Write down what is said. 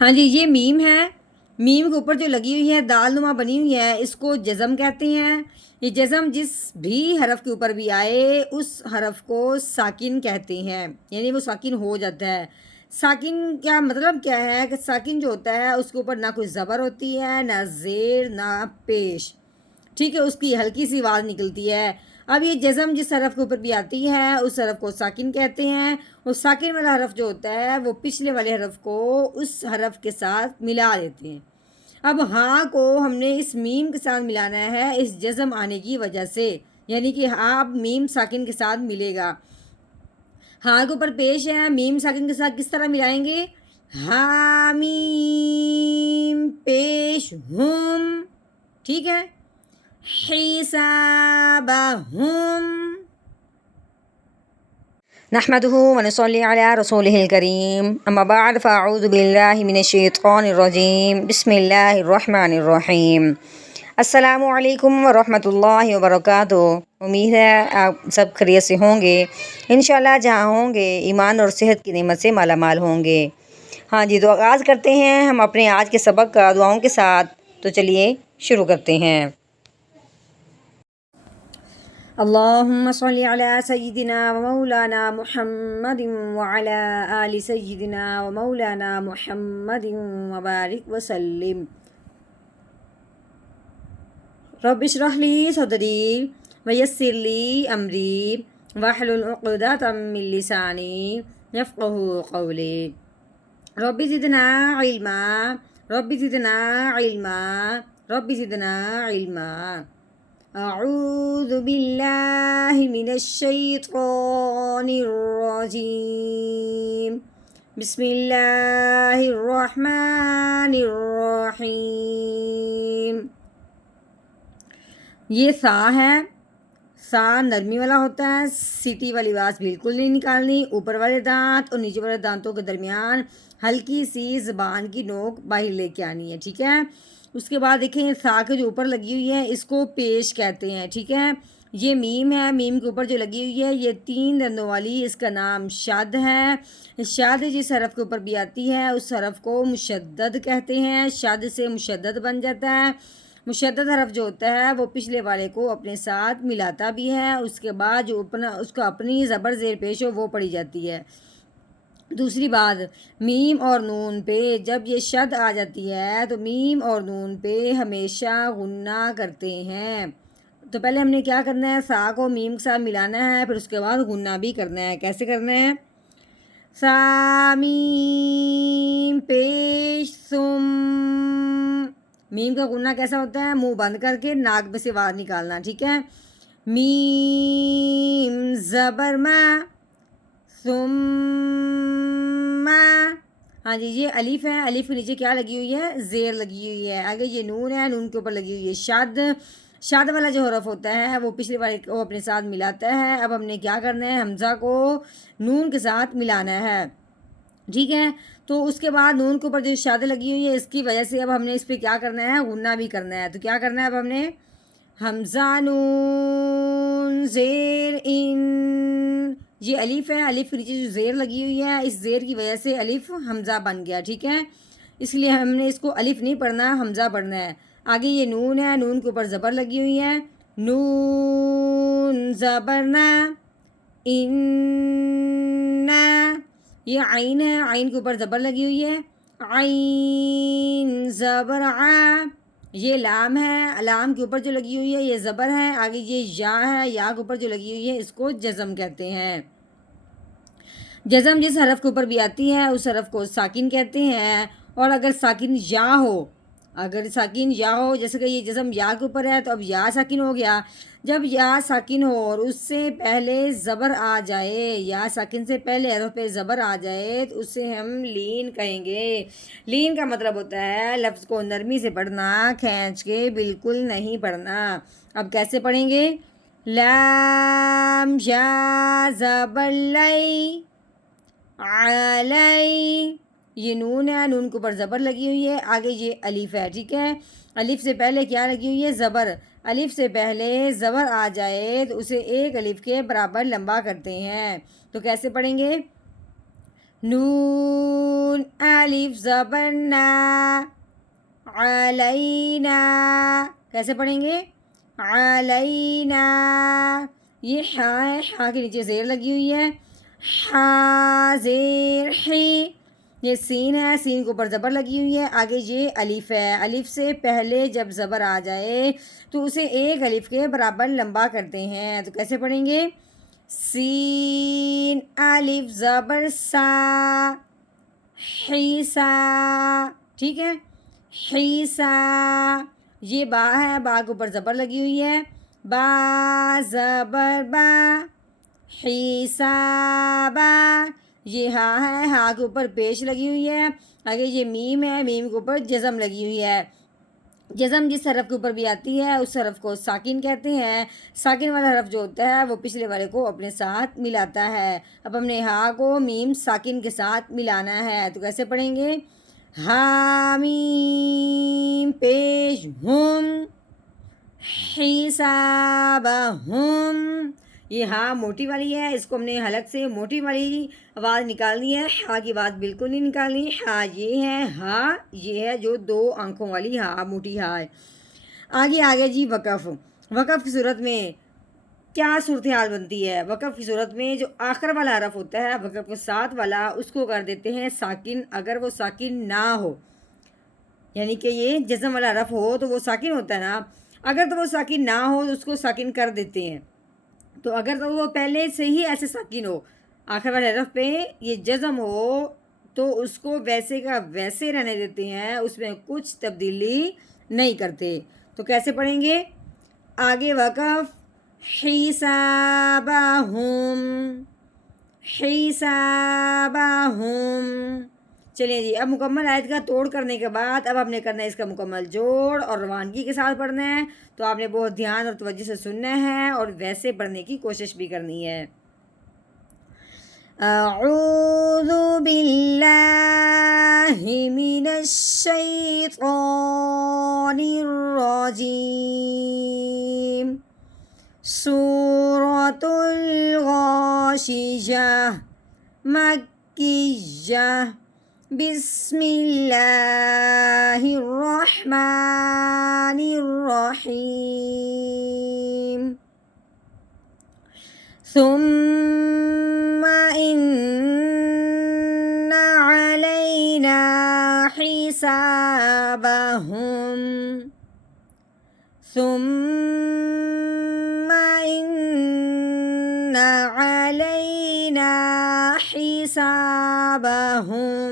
ہاں جی، یہ میم ہے، میم کے اوپر جو لگی ہوئی ہے دال نما بنی ہوئی ہے اس کو جزم کہتے ہیں۔ یہ جزم جس بھی حرف کے اوپر بھی آئے اس حرف کو ساکن کہتے ہیں، یعنی وہ ساکن ہو جاتا ہے۔ ساکن کیا مطلب کیا ہے کہ ساکن جو ہوتا ہے اس کے اوپر نہ کوئی زبر ہوتی ہے، نہ زیر، نہ پیش، ٹھیک ہے، اس کی ہلکی سی آواز نکلتی ہے۔ اب یہ جزم جس حرف کے اوپر بھی آتی ہے اس حرف کو ساکن کہتے ہیں، اور ساکن والا حرف جو ہوتا ہے وہ پچھلے والے حرف کو اس حرف کے ساتھ ملا دیتے ہیں۔ اب ہاں کو ہم نے اس میم کے ساتھ ملانا ہے اس جزم آنے کی وجہ سے، یعنی کہ ہاں اب میم ساکن کے ساتھ ملے گا۔ ہاں کے اوپر پیش ہے، میم ساکن کے ساتھ کس طرح ملائیں گے؟ ہا میم پیش ہم، ٹھیک ہے، حسابہم۔ نحمده ونصلي على رسوله الكريم، اما بعد فاعوذ باللہ من الشیطان الرجیم، بسم اللہ الرحمن الرحیم۔ السلام علیکم ورحمۃ اللہ وبرکاتہ۔ امید ہے آپ سب خیریت سے ہوں گے، انشاءاللہ جہاں ہوں گے ایمان اور صحت کی نعمت سے مالا مال ہوں گے۔ ہاں جی، تو آغاز کرتے ہیں ہم اپنے آج کے سبق کا دعاؤں کے ساتھ، تو چلیے شروع کرتے ہیں۔ اللہم صلی علی سیدنا و مولانا محمد وعلی آل سیدنا و مولانا محمد وبارک وسلم۔ رب اشرح لی صدری ویسر لی امری واحلل عقدۃ من لسانی یفقہوا قولی۔ رب زدنا علما، رب زدنا علما، رب زدنا علما۔ اعوذ باللہ من الشیطان الرجیم، بسم اللہ الرحمن الرحیم۔ یہ سا ہے، سا نرمی والا ہوتا ہے، سیٹی والی آواز بالکل نہیں نکالنی، اوپر والے دانت اور نیچے والے دانتوں کے درمیان ہلکی سی زبان کی نوک باہر لے کے آنی ہے، ٹھیک ہے۔ اس کے بعد دیکھیں سا کے جو اوپر لگی ہوئی ہے اس کو پیش کہتے ہیں، ٹھیک ہے۔ یہ میم ہے، میم کے اوپر جو لگی ہوئی ہے یہ 3 دندوں والی، اس کا نام شد ہے۔ شد جس حرف کے اوپر بھی آتی ہے اس حرف کو مشدد کہتے ہیں، شد سے مشدد بن جاتا ہے۔ مشدد حرف جو ہوتا ہے وہ پچھلے والے کو اپنے ساتھ ملاتا بھی ہے، اس کے بعد جو اس کو اپنی زبر زیر پیش ہو وہ پڑی جاتی ہے۔ دوسری بات، میم اور نون پہ جب یہ شد آ جاتی ہے تو میم اور نون پہ ہمیشہ غنہ کرتے ہیں۔ تو پہلے ہم نے کیا کرنا ہے، سا کو میم کے ساتھ ملانا ہے، پھر اس کے بعد غنہ بھی کرنا ہے۔ کیسے کرنا ہے؟ سا میم پیش ثم، میم کا غنہ کیسا ہوتا ہے؟ منہ بند کر کے ناک میں سے آواز نکالنا، ٹھیک ہے۔ میم زبر ما، ثم، ہاں جی، یہ الف ہے، الف کے نیچے کیا لگی ہوئی ہے؟ زیر لگی ہوئی ہے۔ آگے یہ نون ہے، نون کے اوپر لگی ہوئی ہے شد۔ شد والا جو حرف ہوتا ہے وہ پچھلے والے کو اپنے ساتھ ملاتا ہے۔ اب ہم نے کیا کرنا ہے، حمزہ کو نون کے ساتھ ملانا ہے، ٹھیک ہے۔ تو اس کے بعد نون کے اوپر جو شد لگی ہوئی ہے اس کی وجہ سے اب ہم نے اس پہ کیا کرنا ہے، غنہ بھی کرنا ہے۔ تو کیا کرنا ہے اب ہم نے، حمزہ نون زیر ان، یہ الف ہے، الف کے نیچے جو زیر لگی ہوئی ہے اس زیر کی وجہ سے الف حمزہ بن گیا، ٹھیک ہے۔ اس لیے ہم نے اس کو الف نہیں پڑھنا، حمزہ پڑھنا ہے۔ آگے یہ نون ہے، نون کے اوپر زبر لگی ہوئی ہے، نون زبرنا ان، یہ عین ہے، عین کے اوپر زبر لگی ہوئی ہے، عین زبر ع۔ یہ لام ہے، لام کے اوپر جو لگی ہوئی ہے یہ زبر ہے۔ آگے یہ یا ہے، یا کے اوپر جو لگی ہوئی ہے اس کو جزم کہتے ہیں۔ جزم جس حرف کے اوپر بھی آتی ہے اس حرف کو ساکن کہتے ہیں، اور اگر ساکن یا ہو، اگر ساکن یا ہو، جیسے کہ یہ جزم یا کے اوپر ہے تو اب یا ساکن ہو گیا، جب یا ساکن ہو اور اس سے پہلے زبر آ جائے، یا ساکن سے پہلے حرف پہ زبر آ جائے تو اسے ہم لین کہیں گے۔ لین کا مطلب ہوتا ہے لفظ کو نرمی سے پڑھنا، کھینچ کے بالکل نہیں پڑھنا۔ اب کیسے پڑھیں گے؟ لام یا زبر لی، علی، یہ نون ہے، نون کے اوپر زبر لگی ہوئی ہے، آگے یہ الف ہے، ٹھیک ہے۔ الف سے پہلے کیا لگی ہوئی ہے؟ زبر۔ الف سے پہلے زبر آ جائے تو اسے ایک الف کے برابر لمبا کرتے ہیں۔ تو کیسے پڑھیں گے؟ نون الف زبر نا، علینا، کیسے پڑھیں گے؟ علینا. یہ ہا ہے، ہا کے نیچے زیر لگی ہوئی ہے. ہا زیر ہی. یہ سین ہے، سین کے اوپر زبر لگی ہوئی ہے. آگے یہ الف ہے، الف سے پہلے جب زبر آ جائے تو اسے ایک الف کے برابر لمبا کرتے ہیں. تو کیسے پڑھیں گے؟ سین الف زبر سا، حیسا. ٹھیک ہے، حیسا. یہ با ہے، با کے اوپر زبر لگی ہوئی ہے. با زبر با، حسابا. یہ ہا ہے، ہا کے اوپر پیش لگی ہوئی ہے. آگے یہ میم ہے، میم کے اوپر جزم لگی ہوئی ہے. جزم جس حرف کے اوپر بھی آتی ہے اس حرف کو ساکن کہتے ہیں. ساکن والا حرف جو ہوتا ہے وہ پچھلے والے کو اپنے ساتھ ملاتا ہے. اب ہم نے ہا کو میم ساکن کے ساتھ ملانا ہے. تو کیسے پڑھیں گے؟ ہا میم پیش ہم، حسابہم. یہ ہاں موٹی والی ہے، اس کو ہم نے حلق سے موٹی والی آواز نکالنی ہے. ہا کی آواز بالکل نہیں نکالنی. ہا یہ ہے، ہا یہ ہے جو دو آنکھوں والی ہا، موٹی ہا ہے. آگے جی وقف. وقف کی صورت میں کیا صورتحال بنتی ہے؟ وقف کی صورت میں جو آخر والا حرف ہوتا ہے وقف کے ساتھ والا، اس کو کر دیتے ہیں ساکن اگر وہ ساکن نہ ہو. یعنی کہ یہ جزم والا حرف ہو تو وہ ساکن ہوتا ہے نا، اگر تو وہ ساکن نہ ہو تو اس کو ساکن کر دیتے ہیں. تو اگر تو وہ پہلے سے ہی ایسے ساکن ہو، آخر والے حرف پہ یہ جزم ہو، تو اس کو ویسے کا ویسے رہنے دیتے ہیں، اس میں کچھ تبدیلی نہیں کرتے. تو کیسے پڑھیں گے؟ آگے وقف حسابہم، حسابہم. چلیے جی، اب مکمل آیت کا توڑ کرنے کے بعد اب ہم نے کرنا ہے اس کا مکمل جوڑ اور روانگی کے ساتھ پڑھنا ہے. تو آپ نے بہت دھیان اور توجہ سے سننا ہے اور ویسے پڑھنے کی کوشش بھی کرنی ہے. اعوذ باللہ من الشیطان الرجیم. سورۃ الغاشیہ مکیہ. بسم اللہ الرحمن الرحیم. ثم ان علینا حسابہم. ثم ان علینا حسابہم.